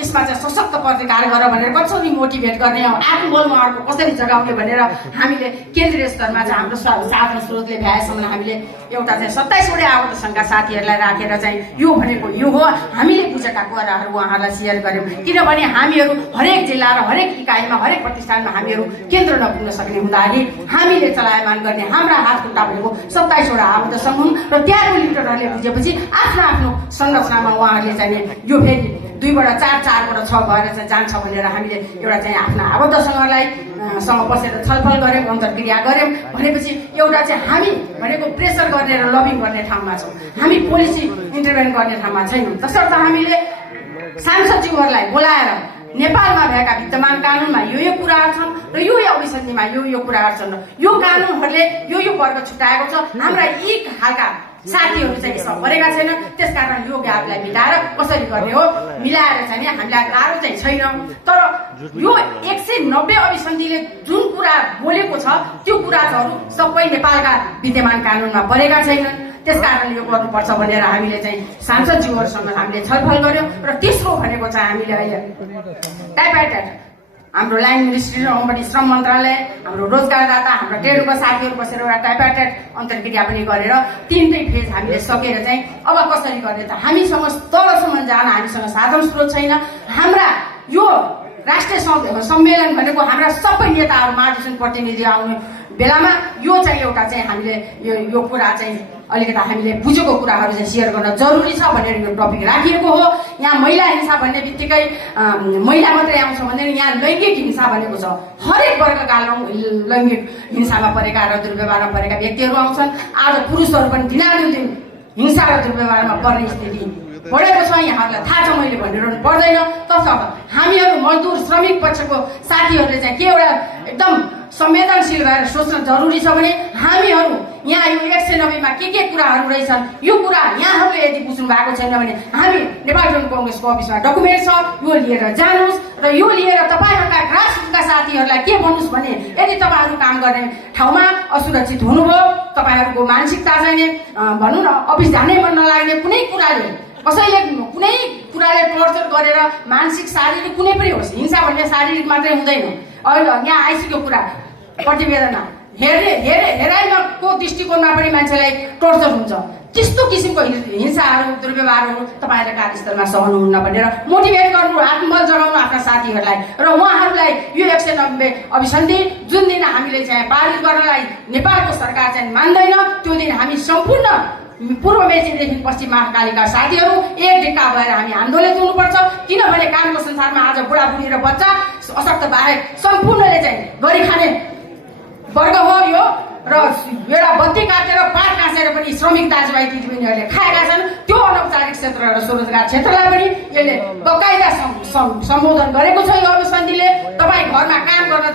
यसमा चाहिँ सशक्त प्रतिकार गर भनेर कसरी मोटिभेट गर्ने, आत्मबलमा अर्को कसरी जगाउने भनेर हामीले केन्द्रीय स्तरमा चाहिँ हाम्रो साधन स्रोतले भ्याएसम्म हामीले एउटा चाहिँ 27 वटा आबद्ध सङ्घका साथीहरूलाई राखेर चाहिँ यो भनेको यो हो, हामीले बुझेका कुराहरू उहाँहरूलाई सेयर गर्यौँ। किनभने हामीहरू हरेक जिल्ला र हरेक इकाइमा हरेक प्रतिष्ठानमा हामीहरू केन्द्र नपुग्न सक्ने हुँदाखेरि हामीले चलायमान गर्ने हाम्रा हात खुट्टा भनेको 27 वटा आबद्ध सङ्घ हुन् र त्यहाँको लिडरहरूले बुझेपछि आफ्नो आफ्नो संरचनामा उहाँहरूले चाहिँ यो फेरि 2 बाट 4, 4 बाट 6 भएर चाहिँ जान्छ भनेर हामीले एउटा चाहिँ आफ्ना आबद्ध सङ्घलाई सँग बसेर छलफल गऱ्यौँ, अन्तर्क्रिया गऱ्यौँ। भनेपछि एउटा चाहिँ हामी भनेको प्रेसर गर्ने र लबिङ गर्ने ठाउँमा छौँ, हामी पोलिसी इन्टरभेन गर्ने ठाउँमा छैनौँ। तसर्थ हामीले सांसदज्यूहरूलाई बोलाएर नेपालमा भएका विद्यमान कानुनमा यो कुराहरू छन् र यो अभिसन्धिमा यो कुराहरू छन् र यो कानुनहरूले यो वर्ग छुट्याएको छ, हाम्रा यी खालका साथीहरू चाहिँ यसमा परेका छैन, त्यसकारण यो ग्यापलाई मिलाएर कसरी गर्ने हो, मिलाएर चाहिँ हामीलाई गाह्रो चाहिँ छैन। तर यो 190 अभिसन्धिले जुन कुरा बोलेको छ त्यो कुराहरू सबै नेपालका विद्यमान कानुनमा परेका छैनन्, त्यसकारण यो गर्नुपर्छ भनेर हामीले चाहिँ सांसदज्यूहरूसँग हामीले छलफल गर्यौँ। र तेस्रो भनेको चाहिँ हामीले अहिले टाइपाइटेड हाम्रो लाइन मिनिस्ट्री र होमबडी श्रम मन्त्रालय, हाम्रो रोजगारदाता, हाम्रो ट्रेडका साथीहरू बसेर एउटा टाइपाइटेड अन्तर्क्रिया पनि गरेर 3टै फेज हामीले सकेर चाहिँ अब कसरी गर्ने त हामीसँग तलसम्म जान हामीसँग साधन स्रोत छैन। हाम्रा यो राष्ट्रिय सम्मेलन भनेको हाम्रा सबै नेताहरू महाधिवेशन प्रतिनिधि आउने बेलामा यो चाहिँ एउटा चाहिँ हामीले यो कुरा चाहिँ अलिकति हामीले बुझेको कुराहरू चाहिँ सेयर गर्न जरुरी छ भनेर यो टपिक राखिएको हो। यहाँ महिला हिंसा भन्ने बित्तिकै महिला मात्रै आउँछ भन्दैन, यहाँ लैङ्गिक हिंसा भनेको छ, हरेक वर्गका लैङ्गिक हिंसामा परेका र दुर्व्यवहारमा परेका व्यक्तिहरू आउँछन्। आज पुरुषहरू पनि दिनानुदिन हिंसा र दुर्व्यवहारमा पर्ने स्थिति बढेको छ, यहाँहरूलाई थाहा छ, मैले भनिरहनु पर्दैन। तसर्थ हामीहरू मजदुर श्रमिक पक्षको साथीहरूले चाहिँ के एउटा एकदम संवेदनशील भएर सोच्न जरुरी छ भने हामीहरू यहाँ यो 190 मा के कुराहरू रहेछन् यो कुरा यहाँहरूले यदि बुझ्नु भएको छैन भने हामी नेपाल जन कङ्ग्रेसको अफिसमा डकुमेन्ट छ, यो लिएर जानुहोस् र यो लिएर तपाईँहरूका ग्रासरुटका साथीहरूलाई के भन्नुहोस् भने यदि तपाईँहरू काम गर्ने ठाउँमा असुरक्षित हुनुभयो, तपाईँहरूको मानसिकता चाहिँ भनौँ न अफिस जानै मन नलाग्ने कुनै कुराले कसैले कुनै कुराले टर्चर गरेर मानसिक शारीरिक कुनै पनि होस्, हिंसा भन्ने शारीरिक मात्रै हुँदैन। अहिले यहाँ आइसक्यो कुरा प्रतिवेदनमा हेराइको दृष्टिकोणमा पनि मान्छेलाई टर्चर हुन्छ, त्यस्तो किसिमको हिंसाहरू दुर्व्यवहारहरू तपाईँहरूले कार्यस्थलमा सहनुहुन्न भनेर मोटिभेट गर्नु, आत्मबल जगाउनु आफ्ना साथीहरूलाई र उहाँहरूलाई यो 190 अभिसन्धि जुन दिन हामीले चाहिँ पारित गर्नलाई नेपालको सरकार चाहिँ मान्दैन त्यो दिन हामी सम्पूर्ण पूर्व मेचीदेखि पश्चिम महाकालीका साथीहरू एक ढिक्का भएर हामी आन्दोलित हुनुपर्छ। किनभने कामको संसारमा आज बुढाबुढी र बच्चा अशक्त बाहेक सम्पूर्णले चाहिँ गरी खाने वर्ग हो यो र एउटा बत्ती काटेर पात काँसेर पनि श्रमिक दाजुभाइ दिदीबहिनीहरूले खाएका छन्। त्यो अनौपचारिक क्षेत्र र स्वरोजगार क्षेत्रलाई पनि यसले बकाइदा सम्बोधन गरेको छ। यो अभिसन्धिले तपाईँ घरमा काम गर्न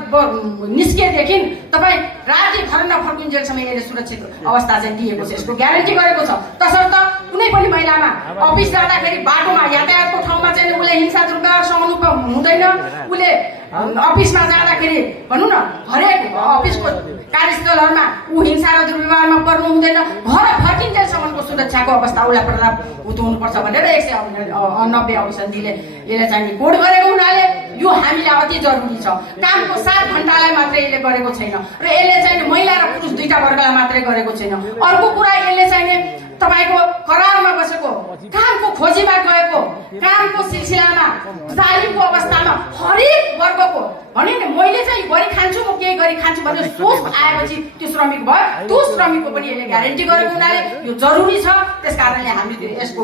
निस्किएदेखि तपाईँ राति घर नफर्कुन्जेलसम्म यसले सुरक्षित अवस्था चाहिँ दिएको छ, यसको ग्यारेन्टी गरेको छ। तसर्थ कुनै पनि महिलामा अफिस जाँदाखेरि बाटोमा यातायातको ठाउँमा चाहिँ उसले हिंसा दुर्व्यवहार सहनु हुँदैन, उसले अफिसमा जाँदाखेरि भनौँ न हरेक अफिसको कार्यस्थलहरूमा ऊ हिंसा र दुर्व्यवहारमा पर्नु हुँदैन, घर फर्किन्जेलसम्मको सुरक्षाको अवस्था उसलाई प्रभावित हुनुपर्छ भनेर 190 अभिसन्धिले यसले चाहिँ कोड गरेको हुनाले यो हामीलाई अति जरुरी छ। कामको 7 घण्टालाई मात्रै यसले गरेको छैन र यसले चाहिँ महिला र पुरुष दुईटा वर्गलाई मात्रै गरेको छैन। अर्को कुरा यसले चाहिँ तपाईँको करारमा बसेको, कामको खोजीमा गएको, कामको सिलसिलामा तालिमको अवस्थामा हरेक वर्गको भने नि मैले चाहिँ गरी खान्छु, म केही गरी खान्छु भन्ने सोच आएपछि त्यो श्रमिक भयो, त्यो श्रमिकको पनि यसले ग्यारेन्टी गरेको हुनाले यो जरुरी छ। त्यस कारणले हामीले यसको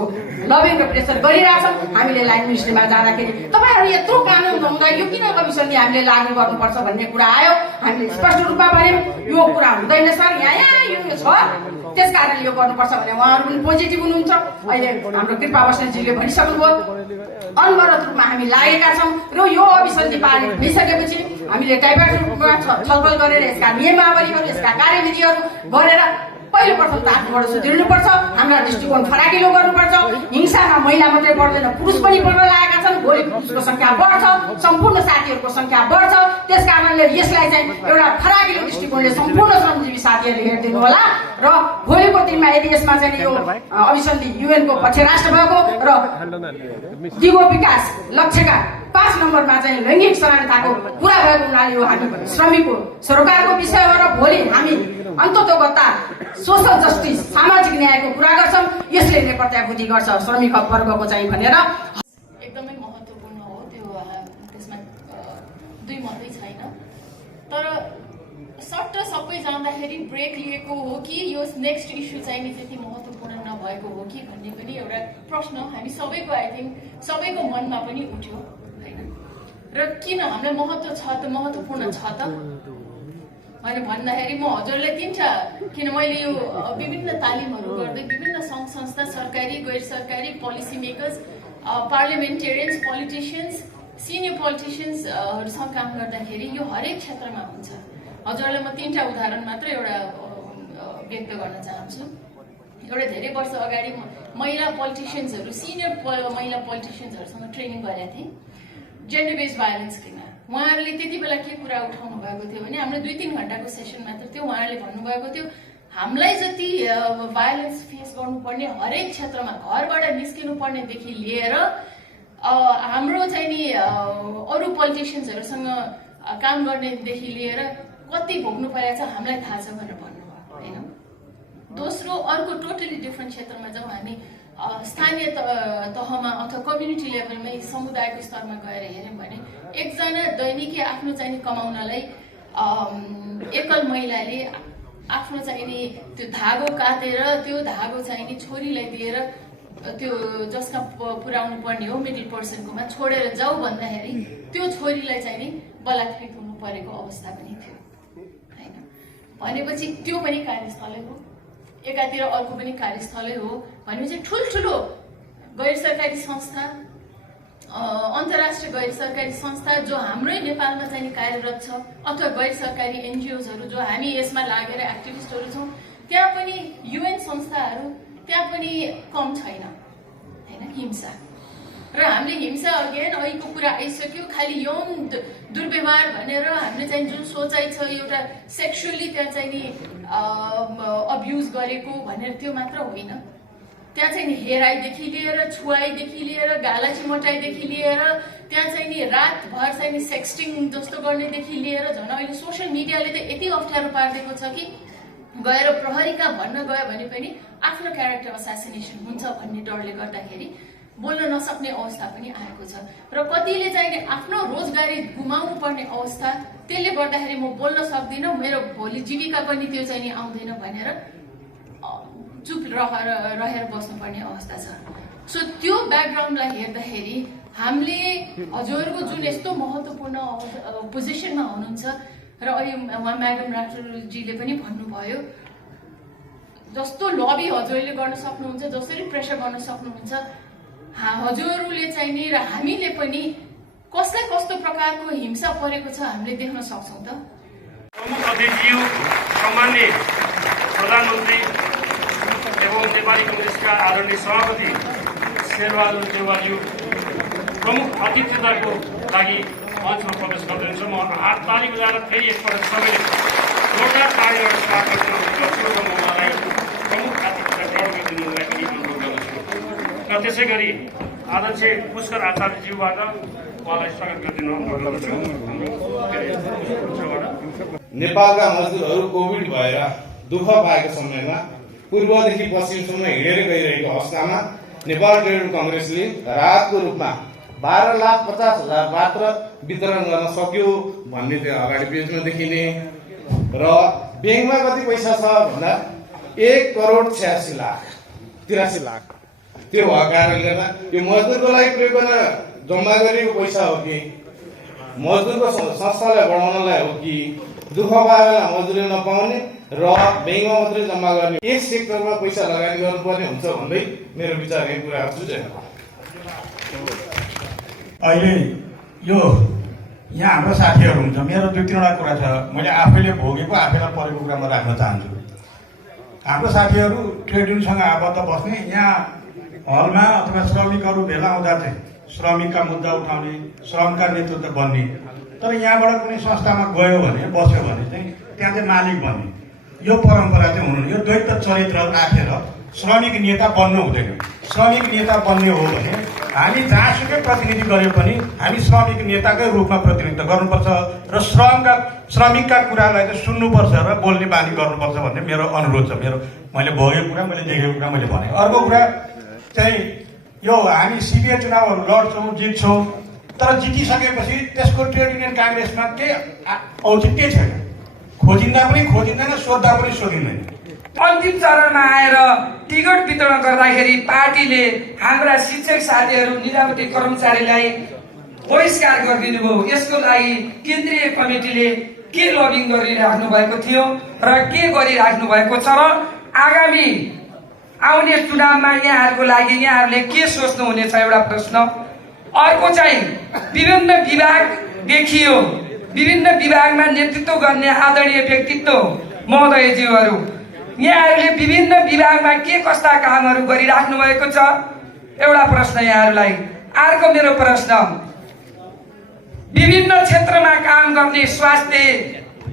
लबिङ र प्रेसर गरिरहेछौँ। हामीले लाइन मिनिस्ट्रीमा जाँदाखेरि तपाईँहरू यत्रो कानुन नहुँदा यो किन अभिसन्धि हामीले लागू गर्नुपर्छ भन्ने कुरा आयो, हामीले स्पष्ट रूपमा भन्यौँ यो कुरा हुँदैन सर, यहाँ यो छ, त्यस कारणले यो गर्नुपर्छ भने उहाँहरू पनि पोजिटिभ हुनुहुन्छ। अहिले हाम्रो कृपा बस्नेतजीले भनिसक्नुभयो, अनवरत रूपमा हामी लागेका छौँ र यो अभिसन्धि पारित भइसकेपछि हामीले टाइपाइटेड रूपमा छलफल गरेर यसका नियमावलीहरू, यसका कार्यविधिहरू गरेर पहिलो प्रथम त आफूबाट सुध्रिनुपर्छ, हाम्रा दृष्टिकोण फराकिलो गर्नुपर्छ। हिंसामा महिला मात्रै पर्दैन, पुरुष पनि पर्न लागेका छन्, भोलि उसको संख्या बढ्छ, सम्पूर्ण साथीहरूको संख्या बढ्छ। त्यस कारणले यसलाई चाहिँ एउटा फराकिलो दृष्टिकोणले सम्पूर्ण श्रमजीवी साथीहरूले हेरिदिनु होला र भोलिको दिनमा यदि यसमा चाहिँ यो अभिसन्धि युएनको पक्ष राष्ट्र भएको र दिगो विकास लक्ष्यका 5 नम्बरमा चाहिँ लैङ्गिक समानताको पुरा भएको हुनाले यो हामी श्रमिकको सरोकारको विषय हो र भोलि हामी अन्ततोगत्ता सोसल जस्टिस सामाजिक न्यायको कुरा गर्छौँ। यसले नै प्रत्याभूति गर्छ श्रमिक वर्गको चाहिँ भनेर एकदमै महत्त्वपूर्ण हो। त्यो त्यसमा दुई मतै छैन। तर सट्ट सबै जाँदाखेरि ब्रेक लिएको हो कि यो नेक्स्ट इस्यु चाहिँ नि त्यति महत्त्वपूर्ण नभएको हो कि भन्ने पनि एउटा प्रश्न हामी सबैको आई थिङ्क सबैको मनमा पनि उठ्यो होइन। र किन हामीलाई महत्त्व छ त महत्त्वपूर्ण छ त मैले भन्दाखेरि म हजुरलाई तिनवटा किन मैले यो विभिन्न तालिमहरू गर्दै विभिन्न सङ्घ संस्था सरकारी गैर सरकारी पोलिसी मेकर्स पार्लिमेन्टेरियन्स पोलिटिसियन्स सिनियर पोलिटिसियन्सहरूसँग काम गर्दाखेरि यो हरेक क्षेत्रमा हुन्छ। हजुरलाई म तिनवटा उदाहरण मात्र एउटा व्यक्त गर्न चाहन्छु। एउटा धेरै वर्ष अगाडि महिला पोलिटिसियन्सहरू सिनियर महिला पोलिटिसियन्सहरूसँग ट्रेनिङ गरेका थिएँ जेन्डर बेस्ड भायोलेन्स किन। उहाँहरूले त्यति बेला के कुरा उठाउनु भएको थियो भने हाम्रो 2-3 घण्टाको सेसन मात्र थियो। उहाँहरूले भन्नुभएको थियो हामीलाई जति भायोलेन्स फेस गर्नुपर्ने हरेक क्षेत्रमा घरबाट निस्किनु पर्नेदेखि लिएर हाम्रो चाहिँ नि अरू पोलिटिसियन्सहरूसँग काम गर्नेदेखि लिएर कति भोग्नु परेको छ हामीलाई थाहा छ भनेर भन्नुभयो होइन। दोस्रो अर्को टोटली डिफ्रेन्ट क्षेत्रमा जाउँ हामी स्थानीय तहमा अथवा कम्युनिटी लेभलमै समुदायको स्तरमा गएर हेऱ्यौँ भने एकजना दैनिकी आफ्नो चाहिँ कमाउनलाई एकल महिलाले आफ्नो चाहिँ नि त्यो धागो काटेर त्यो धागो चाहिँ नि छोरीलाई दिएर त्यो जसका पुर्याउनु पर्ने हो मिडल पर्सनकोमा छोडेर जाऊ भन्दाखेरि त्यो छोरीलाई चाहिँ नि बलात्कृत हुनु परेको अवस्था पनि थियो होइन। भनेपछि त्यो पनि कार्यस्थलै हो, एकातिर अर्को पनि कार्यस्थलै हो। भनेपछि ठुल्ठुलो गैर सरकारी संस्था अन्तर्राष्ट्रिय गैर सरकारी संस्था जो हाम्रै नेपालमा चाहिँ कार्यरत छ अथवा गैर सरकारी एनजिओजहरू जो हामी यसमा लागेर एक्टिभिस्टहरू छौँ त्यहाँ पनि युएन संस्थाहरू त्यहाँ पनि कम छैन होइन हिंसा। र हामीले हिंसा अगेन अहिलेको कुरा आइसक्यो खालि यौन दुर्व्यवहार भनेर हामीले चाहिँ जुन सोचाइ छ एउटा सेक्सुअली त्यहाँ चाहिँ नि अब्युज गरेको भनेर त्यो मात्र होइन। त्यहाँ चाहिँ नि हेराइदेखि लिएर छुवाइदेखि लिएर गाला चिमटाइदेखि लिएर त्यहाँ चाहिँ नि रातभर चाहिँ नि सेक्सटिङ जस्तो गर्नेदेखि लिएर झन् अहिले सोसियल मिडियाले त यति अप्ठ्यारो पारिदिएको छ कि गएर प्रहरीका भन्न गयो भने पनि आफ्नो क्यारेक्टर असासिनेसन हुन्छ भन्ने डरले गर्दाखेरि बोल्न नसक्ने अवस्था पनि आएको छ। र कतिले चाहिँ आफ्नो रोजगारी गुमाउनु पर्ने अवस्था त्यसले गर्दाखेरि म बोल्न सक्दिनँ मेरो भोलि जीविका पनि त्यो चाहिँ नि आउँदैन भनेर चुप रहेर बस्नुपर्ने अवस्था छ। सो त्यो ब्याकग्राउन्डलाई हेर्दाखेरि हामीले हजुरको जुन यस्तो महत्त्वपूर्ण पोजिसनमा हुनुहुन्छ र अहिले उहाँ म्याडम राठौरजीले पनि भन्नुभयो जस्तो लबी हजुरले गर्न सक्नुहुन्छ जसरी प्रेसर गर्न सक्नुहुन्छ हजुरले चाहिँ नि र हामीले पनि कसलाई कस्तो प्रकारको हिंसा परेको छ हामीले देख्न सक्छौँ त। प्रमुख अतिथिज्यू सम्मान्य प्रधानमन्त्री एवं नेपाली कांग्रेसका आदरणीय सभापति शेरबहादुर देउवाज्यू प्रमुख अतिथिताको लागि मञ्चमा प्रवेश गर्दैछ। म हात ताली बजाएर फेरि एकपल्ट सबैले जोरदार तालीबाट स्वागत गर्छु र म उहाँलाई प्रमुख अतिथिता ग्रहण गरिदिनुलाई पनि अनुरोध गर्दछु। र त्यसै गरी आदर्श पुष्कर आचार्यज्यूबाट उहाँलाई स्वागत गरिदिनु अनुरोध गर्दछु। नेपालका मजदुरहरू कोभिड भएर दुःख पाएको समयमा पूर्वदेखि पश्चिमसम्म हिँडेर गइरहेको अवस्थामा नेपाल ट्रेड कङ्ग्रेसले राहतको रूपमा 12,50,000 मात्र वितरण गर्न सक्यो भन्ने त्यो अगाडि पेजमा देखिने र ब्याङ्कमा कति पैसा छ भन्दा 1,86,83,00,000 त्यो भएको कारणले यो मजदुरको लागि प्रयोग गर्न जम्मा गरिएको पैसा हो कि मजदुरको संस्थालाई बढाउनलाई हो कि दुःख पाएर मजदुरी नपाउने र ब्याङ्कमा मात्रै जम्मा गर्ने एक सेक्टरमा पैसा लगानी गर्नुपर्ने हुन्छ भन्दै मेरो विचार यही कुराहरू सुझाव। अहिले यो यहाँ हाम्रो साथीहरू हुन्छ मेरो 2-3वटा कुरा छ मैले आफैले भोगेको आफैलाई परेको कुरा म राख्न चाहन्छु। हाम्रो साथीहरू ट्रेड युनियनसँग आबद्ध बस्ने यहाँ हलमा अथवा श्रमिकहरू भेला हुँदा चाहिँ श्रमिकका मुद्दा उठाउने, श्रमका नेतृत्व बन्ने। तर यहाँबाट कुनै संस्थामा गयो भने, बस्यो भने चाहिँ त्यहाँ चाहिँ मालिक बन्ने, यो परम्परा चाहिँ हुनु। यो द्वैत चरित्र राखेर श्रमिक नेता बन्नु हुँदैन। श्रमिक नेता बन्ने हो भने हामी जहाँसुकै प्रतिनिधि गरे पनि हामी श्रमिक नेताकै रूपमा प्रतिनिधित्व गर्नुपर्छ र श्रमिकका कुरालाई चाहिँ सुन्नुपर्छ र बोल्ने बानी गर्नुपर्छ भन्ने मेरो अनुरोध छ। मैले भोगेको कुरा, मैले देखेको कुरा मैले भने। अर्को कुरा चाहिँ यो हामी सिबिए चुनावहरू लड्छौँ, जित्छौँ, तर जितिसकेपछि त्यसको ट्रेड युनियन काङ्ग्रेसमा केही औचित्य छैन। खोजिँदा पनि खोजिँदैन, सोद्धा पनि सोधिँदैन। अन्तिम चरणमा आएर टिकट वितरण गर्दाखेरि पार्टीले हाम्रा शिक्षक साथीहरू, निजामती कर्मचारीलाई बहिष्कार गरिदिनु भयो। यसको लागि केन्द्रीय कमिटीले के लबिङ गरिराख्नु भएको थियो र के गरिराख्नु भएको छ र आगामी आउने चुनावमा यहाँहरूको लागि यहाँहरूले के सोच्नुहुनेछ, एउटा प्रश्न। अर्को चाहिँ विभिन्न विभाग देखियो, विभिन्न विभागमा नेतृत्व गर्ने आदरणीय व्यक्तित्व महोदयज्यूहरू, यहाँहरूले विभिन्न विभागमा के कस्ता कामहरू गरिराख्नु भएको छ, एउटा प्रश्न यहाँहरूलाई। अर्को मेरो प्रश्न, विभिन्न क्षेत्रमा काम गर्ने स्वास्थ्य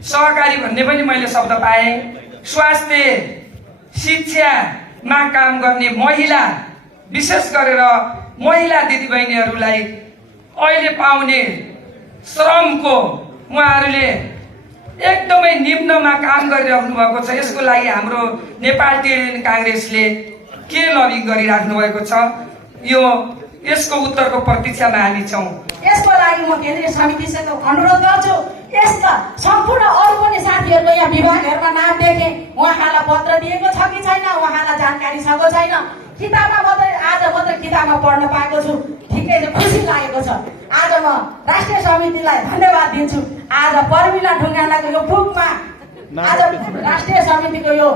सहकारी भन्ने पनि मैले शब्द पाएँ, स्वास्थ्य शिक्षामा काम गर्ने महिला, विशेष गरेर महिला दिदीबहिनीहरूलाई अहिले पाउने श्रमको उहाँहरूले एकदमै निम्नमा काम गरिराख्नु भएको छ। यसको लागि हाम्रो नेपाल ट्रेड युनियन काङ्ग्रेसले के लबिङ गरिराख्नु भएको छ, यसको उत्तरको प्रतीक्षामा हामी छौँ। यसको लागि म केन्द्रीय समितिसँग अनुरोध गर्छु। यस्ता सम्पूर्ण अरू पनि साथीहरूको यहाँ विभागहरूमा नाम देखेँ, उहाँहरूलाई पत्र दिएको छ कि छैन, उहाँलाई जानकारी छ कि छैन। किताबमा मात्रै आज मात्रै किताबमा पढ्न पाएको छु, ठिकै छ, खुसी लागेको छ। आज म राष्ट्रिय समितिलाई धन्यवाद दिन्छु। आज पर्मिला ढुङ्गानाको यो बुकमा आज राष्ट्रिय समितिको यो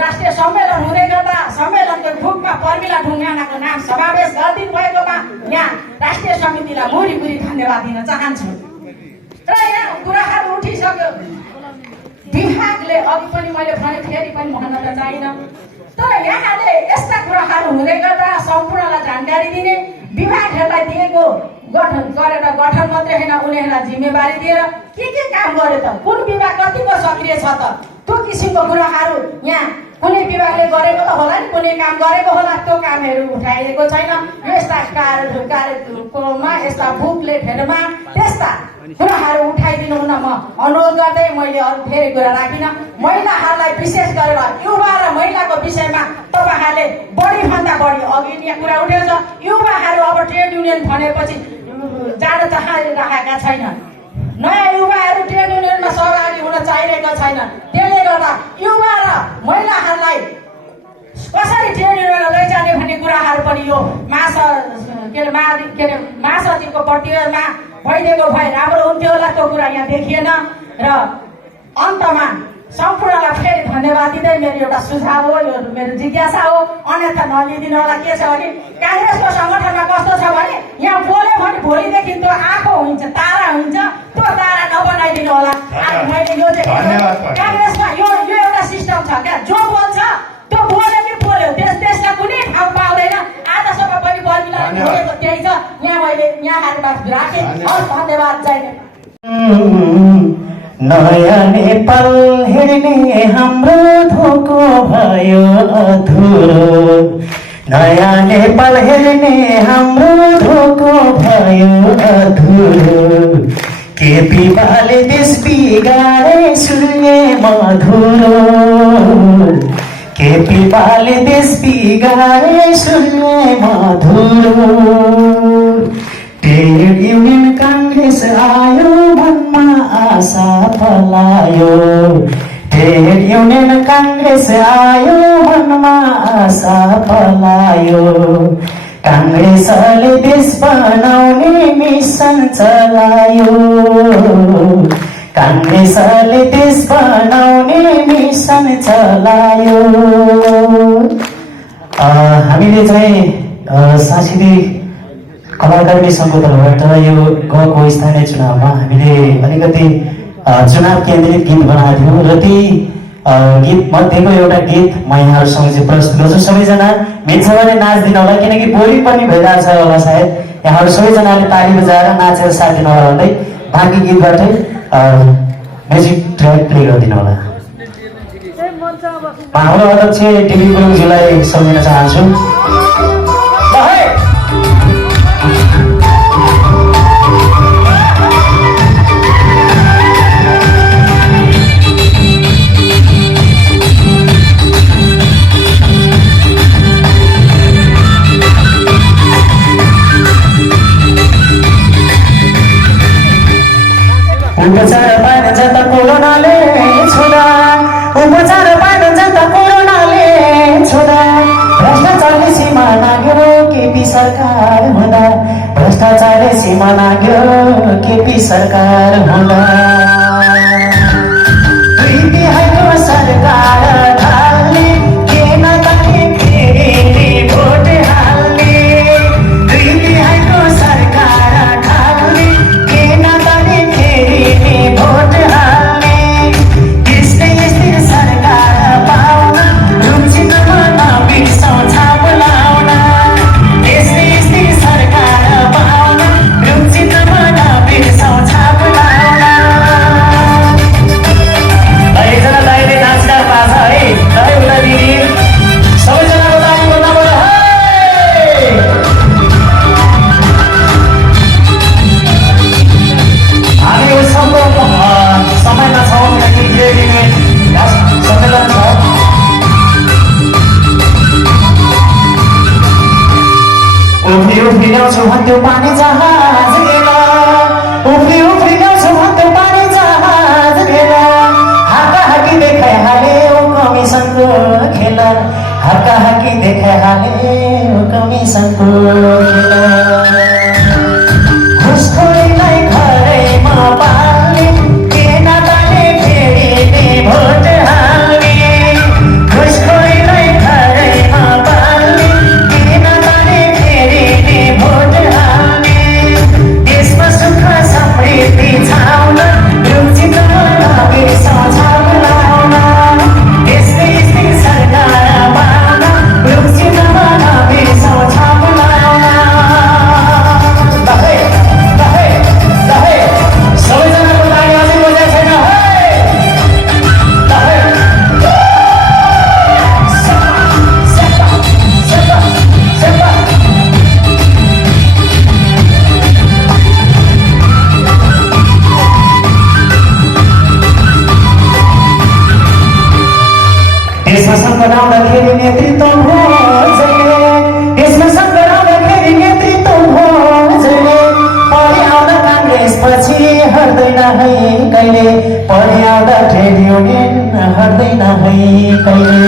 राष्ट्रिय सम्मेलन हुँदै गर्दा सम्मेलनको बुकमा पर्मिला ढुङ्गानाको नाम समावेश गरिदिनु भएकोमा यहाँ राष्ट्रिय समितिलाई मुरी धन्यवाद दिन चाहन्छु। र यहाँ कुराहरू उठिसक्यो, विभागले अघि पनि मैले भने, फेरि पनि भन्न त चाहिनँ, तर यहाँले यस्ता कुराहरू हुँदै गर्दा सम्पूर्णलाई जानकारी दिने, विभागहरूलाई दिएको गठन मात्रै होइन, उनीहरूलाई जिम्मेवारी दिएर के काम गर्यो त, कुन विभाग कतिको सक्रिय छ त, त्यो किसिमको कुराहरू यहाँ कुनै विभागले गरेको त होला नि, कुनै काम गरेको होला, त्यो कामहरू उठाइएको छैन। यस्ता कार्यक्रममा, यस्ता बुकलेटहरूमा त्यस्ता कुराहरू उठाइदिनु हुन म अनुरोध गर्दै मैले अरू धेरै कुरा राखिनँ। महिलाहरूलाई विशेष गरेर युवा र महिलाको विषयमा तपाईँहरूले बढीभन्दा बढी, अघि यहाँ कुरा उठेको छ, युवाहरू अब ट्रेड युनियन भनेपछि जान चाहिरहेका छैनन्। नयाँ युवाहरू ट्रेड युनियनमा सहभागी हुन चाहिरहेका छैनन्। त्यसले गर्दा युवा र महिलाहरूलाई कसरी ट्रेड युनियनमा लैजाने भन्ने कुराहरू पनि यो महासचिवको पटिमा भइदिएको भए राम्रो हुन्थ्यो होला। त्यो कुरा यहाँ देखिएन। र अन्तमा सम्पूर्णलाई फेरि धन्यवाद दिँदै मेरो एउटा सुझाव हो, यो मेरो जिज्ञासा हो, अन्यथा नलिदिनु होला। के छ भने काङ्ग्रेसको सङ्गठनमा कस्तो छ भने यहाँ बोल्यो भने भोलिदेखि त्यो आँखो हुन्छ, तारा हुन्छ, त्यो तारा नबनाइदिनु होला। मैले यो काङ्ग्रेसमा यो एउटा सिस्टम छ क्या, जो बोल्छ त्यो बोल्यो कि बोल्यो, त्यसलाई कुनै ठाउँ पाउँदैन। आजसम्म पनि बर्मिला बोलेको त्यही छ। यहाँ मैले यहाँहरूबाट राखेँ। धन्यवाद। जय नेपाल। नयाँ नेपाल हेर्ने हाम्रो धोको भयो अधुरो, नयाँ नेपाल हेर्ने हाम्रो धोको भयो अधुरो, केपी बाले देश बिगारे सुन्ने मधुरो, केपी बाले देश बिगारे सुन्ने मधुरो, ट्रेड युनियन काङ्ग्रेस आयो मनमा आशा पलायो, ट्रेड युनियन काङ्ग्रेस आयो मनमा आशा पलायो, काङ्ग्रेसले देश बनाउने मिसन चलायो, काङ्ग्रेसले देश बनाउने मिसन चलायो। हामीले चाहिँ सांस्कृतिक कलाकारी सङ्घको तर्फबाट यो गएको स्थानीय चुनावमा हामीले अलिकति चुनाव केन्द्रित गीत बनाएको थियौँ र ती गीत मध्येको एउटा गीत म यहाँहरूसँग चाहिँ प्रस्तुत गर्छु। सबैजना मिल्छ भने नाचिदिनु होला, किनकि बोरिङ पनि भइरहेको छ होला सायद। यहाँहरू सबैजनाले ताली बजाएर नाचेर साथ दिनु होला भन्दै बाँकी गीतबाटै म्युजिक ट्र्याक प्ले गरिदिनु होला। हाम्रो अध्यक्ष डिबी गुरुङज्यूलाई सम्झिन चाहन्छु। उपचार पाइन जता कोरोनाले छुँदा, उपचार पाइन जता कोरोनाले छुँदा, भ्रष्टाचारले सीमा नाग्यो केपी सरकार हुँदा, भ्रष्टाचारले सीमा नाग्यो केपी सरकार हुँदा, दुई तिहाईको सरकार ढाल्ने के नगर्ने फेरि भोट हाल्ने, दुई तिहाईको सरकार ढाल्ने के नगर्ने फेरि भोट हाल्ने, यस्तै यस्तै सरकार पाउन रुचिनमा नबिर्सौँ छाप लाउन, यस्तै यस्तै सरकार पाउन रुचिनमा नबिर्सौँ छाप लाउन। एकजना दाइले नाच्दा पाछ है, दाइ उता दिदी सबैजनाको ताली बजाउनु पर्यो है। हामी उत्सवको समयमा छौँ किनकि 2 दिने सम्मेलन छ। उफ्री उफ्री ल्याउँछु भन्थ्यो पानी जहाज लिएर, उफ्री उफ्री ल्याउँछु भन्थ्यो पानी जहाज लिएर, हाकी देखाइहाले ओ कमिसनको खेल, हाकी देखाइहाले ओ कमिसनको खेल, घुसखोरीलाई घरैमा पाल्ने के नाताले फेरि भोट हाल्ने, घुसखोरीलाई घरैमा पाल्ने के नाताले फेरि भोट हाल्ने, देशमा सुख समृद्धि छाउन रुचिनमा नबिर्सौँ छाप लाउन, यस्तै यस्तै सरकार पाउन रुचिनमा नबिर्सौँ छाप लाउन। सबैजनाको ताली अझै बजेको छैन है। देशमा सङ्कट आउँदाखेरि नेतृत्व खोज्ने, देशमा सङ्कट आउँदाखेरि नेतृत्व खोज्ने, परि आउँदा काङ्ग्रेस पछि हट्दैन है कहिले, परि आउँदा ट्रेड युनियन हट्दैन है कहिले।